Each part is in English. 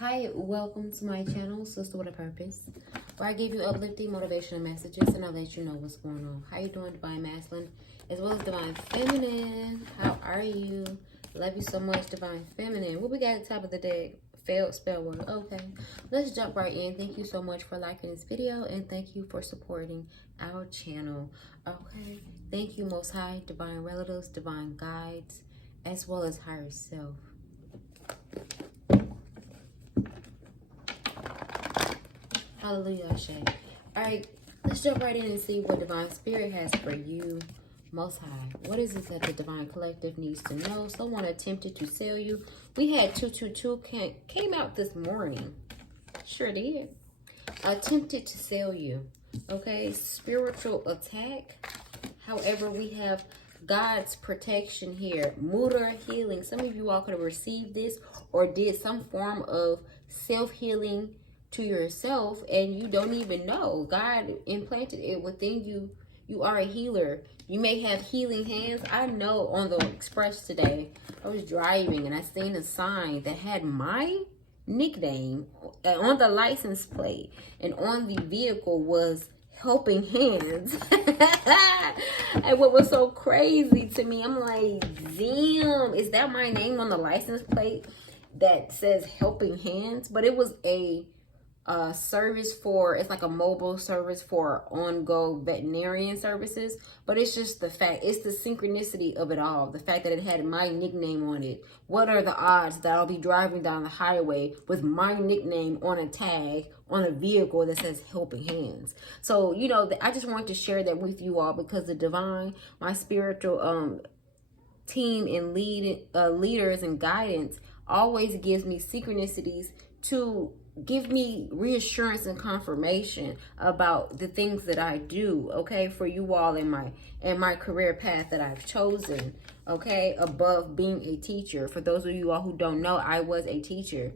Hi, welcome to my channel, Sister with a Purpose, where I give you uplifting motivational messages and I'll let you know what's going on. How you doing, Divine Masculine, as well as Divine Feminine? How are you? Love you so much, Divine Feminine. What we got at the top of the deck? Failed spell word. Okay, let's jump right in. Thank you so much for liking this video and thank you for supporting our channel. Okay, thank you, Most High, Divine Relatives, Divine Guides, as well as Higher Self. Hallelujah, Ashe. Alright, let's jump right in and see what Divine Spirit has for you, Most High. What is it that the Divine Collective needs to know? Someone attempted to sell you. We had 222 came out this morning. Sure did. Attempted to sell you. Okay, spiritual attack. However, we have God's protection here. Mutter healing. Some of you all could have received this or did some form of self-healing to yourself and you don't even know. God implanted it within you. You are a healer. You may have healing hands. I know on the express today, I was driving and I seen a sign that had my nickname on the license plate, and on the vehicle was Helping Hands. And what was so crazy to me, I'm like, damn, is that my name on the license plate that says Helping Hands? But it was a service for, it's like a mobile service for on-go veterinarian services. But it's just the fact, it's the synchronicity of it all, the fact that it had my nickname on it. What are the odds that I'll be driving down the highway with my nickname on a tag on a vehicle that says Helping Hands? So, you know, I just wanted to share that with you all, because the divine, my spiritual team and leaders and guidance always gives me synchronicities to give me reassurance and confirmation about the things that I do, okay, for you all in my career path that I've chosen, okay, above being a teacher. For those of you all who don't know, I was a teacher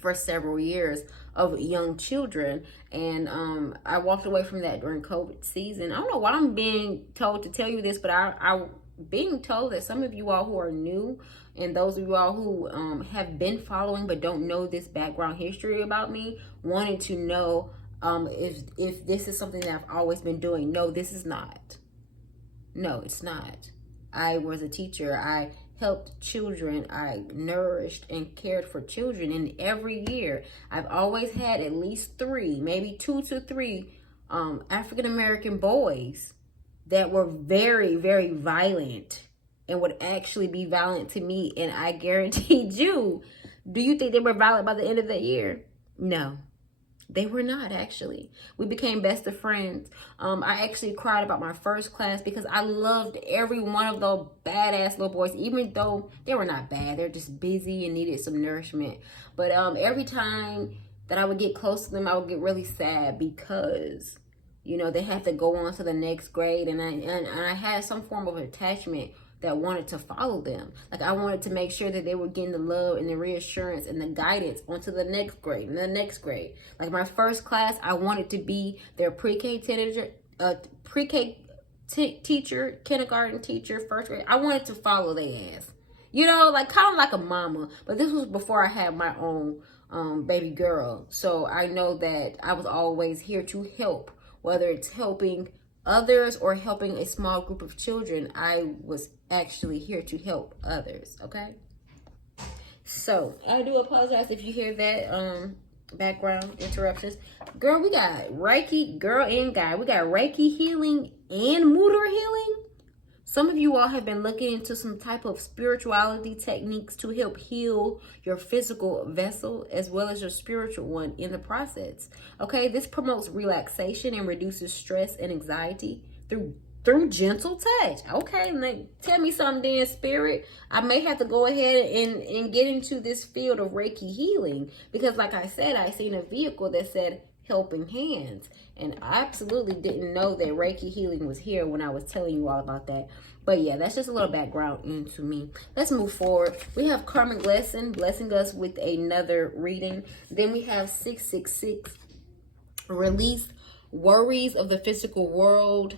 for several years of young children, and I walked away from that during COVID season. I don't know why I'm being told to tell you this, but I'm being told that some of you all who are new, and those of you all who have been following but don't know this background history about me, wanted to know if this is something that I've always been doing. No, this is not. No, it's not. I was a teacher. I helped children. I nourished and cared for children. And every year, I've always had at least 3, maybe 2 to 3 African-American boys that were very, very violent and would actually be violent to me. And I guaranteed you, do you think they were violent by the end of the year? No. They were not, actually. We became best of friends. I actually cried about my first class because I loved every one of those badass little boys, even though they were not bad. They're just busy and needed some nourishment. But every time that I would get close to them, I would get really sad because, you know, they had to go on to the next grade. And I had some form of attachment that wanted to follow them. Like, I wanted to make sure that they were getting the love and the reassurance and the guidance onto the next grade and the next grade. Like, my first class, I wanted to be their pre-K teacher, kindergarten teacher, first grade. I wanted to follow their ass. You know, like, kind of like a mama. But this was before I had my own baby girl. So I know that I was always here to help, whether it's helping others or helping a small group of children. I was actually here to help others, okay? So I do apologize if you hear that background interruptions. Girl, we got Reiki, girl and guy. We got Reiki healing and Mutter healing. Some of you all have been looking into some type of spirituality techniques to help heal your physical vessel as well as your spiritual one in the process. Okay, this promotes relaxation and reduces stress and anxiety through gentle touch. Okay, like, tell me something then, Spirit. I may have to go ahead and get into this field of Reiki healing because, like I said, I seen a vehicle that said Helping Hands, and I absolutely didn't know that Reiki healing was here when I was telling you all about that. But yeah, that's just a little background into me. Let's move forward. We have Karmic Lesson blessing us with another reading. Then we have 666, release worries of the physical world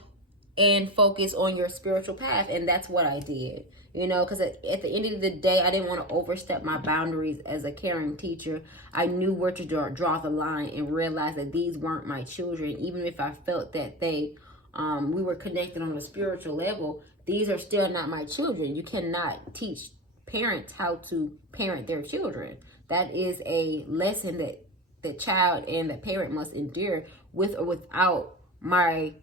and focus on your spiritual path. And that's what I did. You know, because at the end of the day, I didn't want to overstep my boundaries as a caring teacher. I knew where to draw the line and realize that these weren't my children. Even if I felt that we were connected on a spiritual level, these are still not my children. You cannot teach parents how to parent their children. That is a lesson that the child and the parent must endure with or without my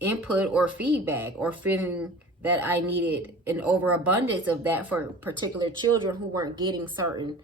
input or feedback, or feeling that I needed an overabundance of that for particular children who weren't getting certain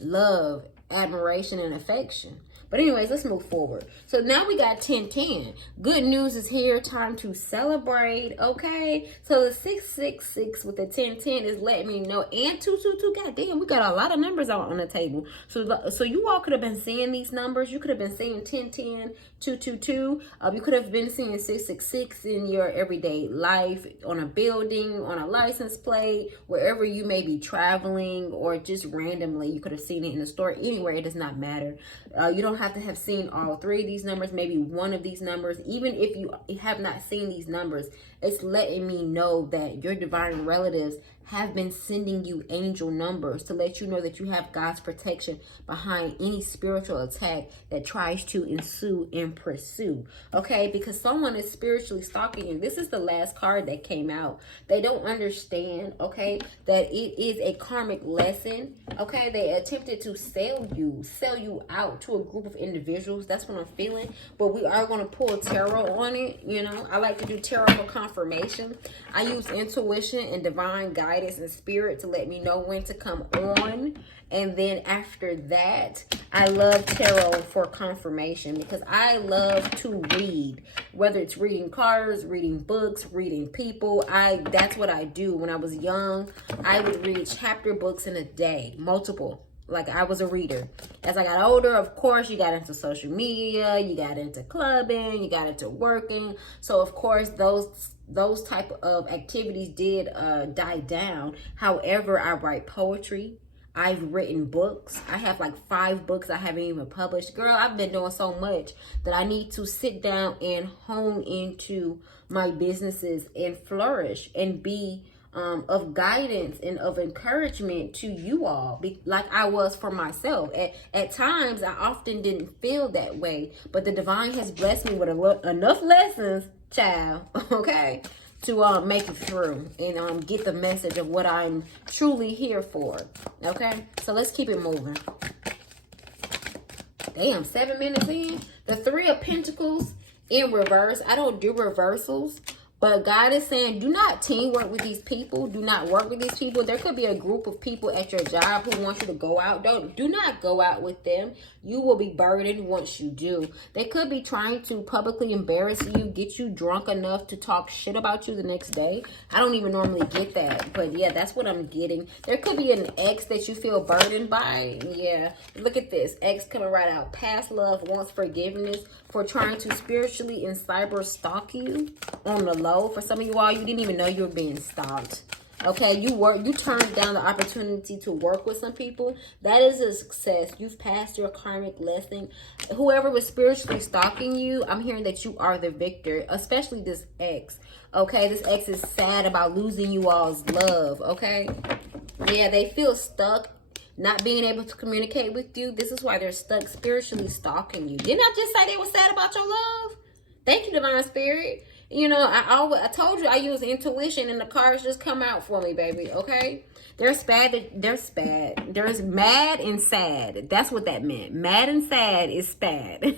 love, admiration, and affection. But anyways, let's move forward. So now we got 1010. Good news is here. Time to celebrate. Okay. So the 666 with the 1010 is letting me know. And 222. God damn, we got a lot of numbers out on the table. So you all could have been seeing these numbers. You could have been seeing 1010, 222. You could have been seeing 666 in your everyday life, on a building, on a license plate, wherever you may be traveling, or just randomly. You could have seen it in the store. Anywhere, it does not matter. You don't have to have seen all three of these numbers, maybe one of these numbers. Even if you have not seen these numbers, it's letting me know that your divine relatives have been sending you angel numbers to let you know that you have God's protection behind any spiritual attack that tries to ensue and pursue. Okay, because someone is spiritually stalking you. This is the last card that came out. They don't understand, okay, that it is a karmic lesson. Okay, they attempted to sell you out to a group of individuals. That's what I'm feeling. But we are going to pull tarot on it. You know, I like to do tarot for confirmation. I use intuition and divine guidance and spirit to let me know when to come on. And then after that, I love tarot for confirmation, because I love to read, whether it's reading cards, reading books, reading people. That's what I do. When I was young, I would read chapter books in a day, multiple. Like, I was a reader. As I got older, of course, you got into social media, you got into clubbing, you got into working. So of course, those type of activities did die down. However, I write poetry. I've written books. I have like 5 books I haven't even published. Girl, I've been doing so much that I need to sit down and hone into my businesses and flourish and be of guidance and of encouragement to you all, like I was for myself. At times, I often didn't feel that way, but the divine has blessed me with enough lessons, child, okay, to make it through and get the message of what I'm truly here for. Okay, so let's keep it moving. Damn, 7 minutes in. The 3 of Pentacles in reverse. I don't do reversals. But God is saying, do not teamwork with these people. Do not work with these people. There could be a group of people at your job who want you to go out. Do not go out with them. You will be burdened once you do. They could be trying to publicly embarrass you, get you drunk enough to talk shit about you the next day. I don't even normally get that. But yeah, that's what I'm getting. There could be an ex that you feel burdened by. Yeah. Look at this. Ex coming right out. Past love wants forgiveness for trying to spiritually and cyber stalk you on the low. For some of you all, you didn't even know you were being stalked. Okay, you turned down the opportunity to work with some people. That is a success. You've passed your karmic lesson. Whoever was spiritually stalking you, I'm hearing that you are the victor, especially this ex. Okay, this ex is sad about losing you all's love. Okay, yeah, they feel stuck, not being able to communicate with you. This is why they're stuck spiritually stalking you. Didn't I just say they were sad about your love? Thank you, divine spirit. You know, I told you I use intuition, and the cards just come out for me, baby. Okay, there's mad and sad. That's what that meant. Mad and sad is spad.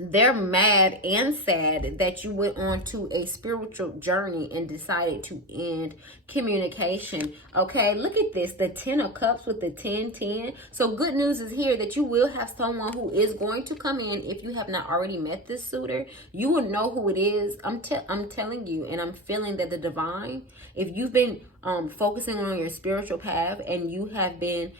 They're mad and sad that you went on to a spiritual journey and decided to end communication. Okay, look at this. The 10 of Cups with the 10-10. So good news is here that you will have someone who is going to come in. If you have not already met this suitor, you will know who it is. I'm telling you, and I'm feeling that the divine, if you've been focusing on your spiritual path and you have been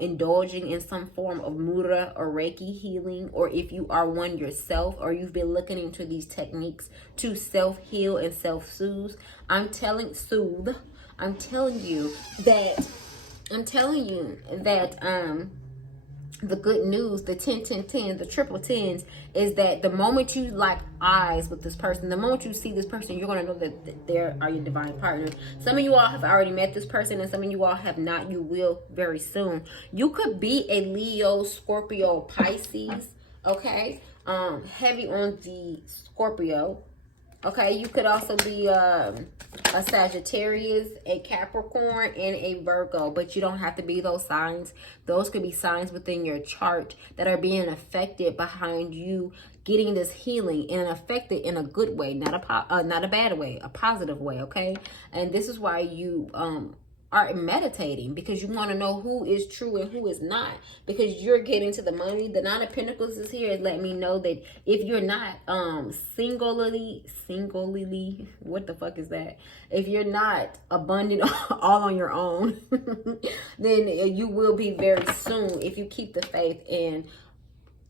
indulging in some form of mudra or Reiki healing, or if you are one yourself, or you've been looking into these techniques to self-heal and self-soothe, I'm telling you that the good news, the 10, 10, 10, the triple tens, is that the moment you lock eyes with this person, the moment you see this person, you're going to know that they are your divine partner. Some of you all have already met this person, and some of you all have not. You will very soon. You could be a Leo, Scorpio, Pisces, okay? Heavy on the Scorpio. Okay, you could also be a Sagittarius, a Capricorn, and a Virgo, but you don't have to be those signs. Those could be signs within your chart that are being affected behind you getting this healing, and affected in a good way, not a bad way, a positive way. Okay, and this is why you are meditating, because you want to know who is true and who is not, because you're getting to the money. The Nine of Pentacles is here and let me know that if you're not singly, what the fuck is that, if you're not abundant all on your own, then you will be very soon if you keep the faith and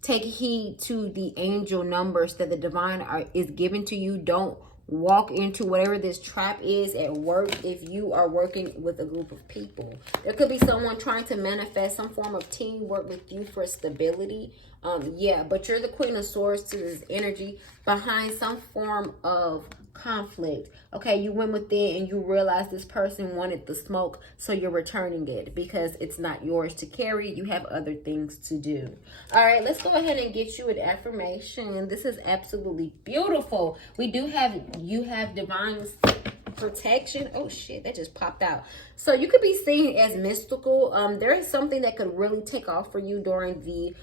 take heed to the angel numbers that the divine is giving to you. Don't walk into whatever this trap is at work if you are working with a group of people. There could be someone trying to manifest some form of teamwork with you for stability. Yeah, but you're the Queen of Swords to this energy behind some form of conflict. Okay, you went within and you realized this person wanted the smoke, so you're returning it because it's not yours to carry. You have other things to do. All right, let's go ahead and get you an affirmation. This is absolutely beautiful. You have divine protection. Oh shit, that just popped out. So you could be seen as mystical. There is something that could really take off for you during the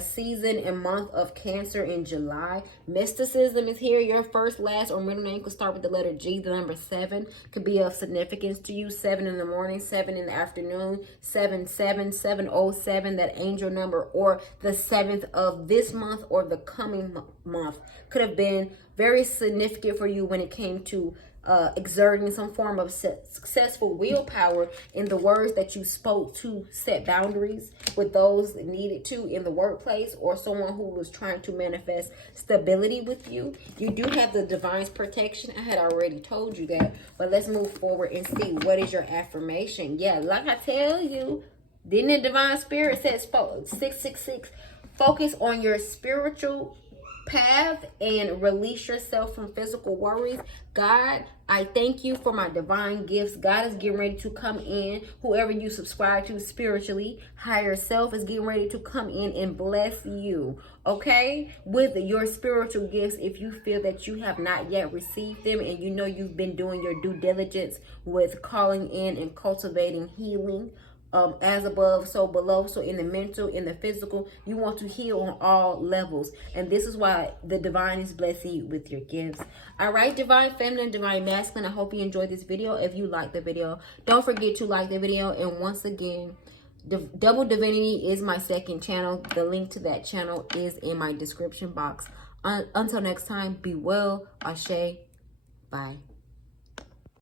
season and month of Cancer in July. Mysticism is here. Your first, last, or middle name could start with the letter G. The number 7 could be of significance to you. 7 in the morning, 7 in the afternoon, 77707, that angel number, or the 7th of this month or the coming month could have been very significant for you when it came to exerting some form of successful willpower in the words that you spoke to set boundaries with those that needed to in the workplace, or someone who was trying to manifest stability with you. You do have the divine's protection. I had already told you that, but let's move forward and see what is your affirmation. Yeah, like I tell you, didn't the divine spirit says 666, focus on your spiritual path and release yourself from physical worries. God, I thank you for my divine gifts. God is getting ready to come in. Whoever you subscribe to spiritually, higher self is getting ready to come in and bless you, okay, with your spiritual gifts. If you feel that you have not yet received them and you know you've been doing your due diligence with calling in and cultivating healing, as above, so below. So in the mental, in the physical, you want to heal on all levels. And this is why the divine is blessing you with your gifts. All right, divine feminine, divine masculine, I hope you enjoyed this video. If you like the video, don't forget to like the video. And once again, Double Divinity is my second channel. The link to that channel is in my description box. Until next time, be well. Ashe. Bye.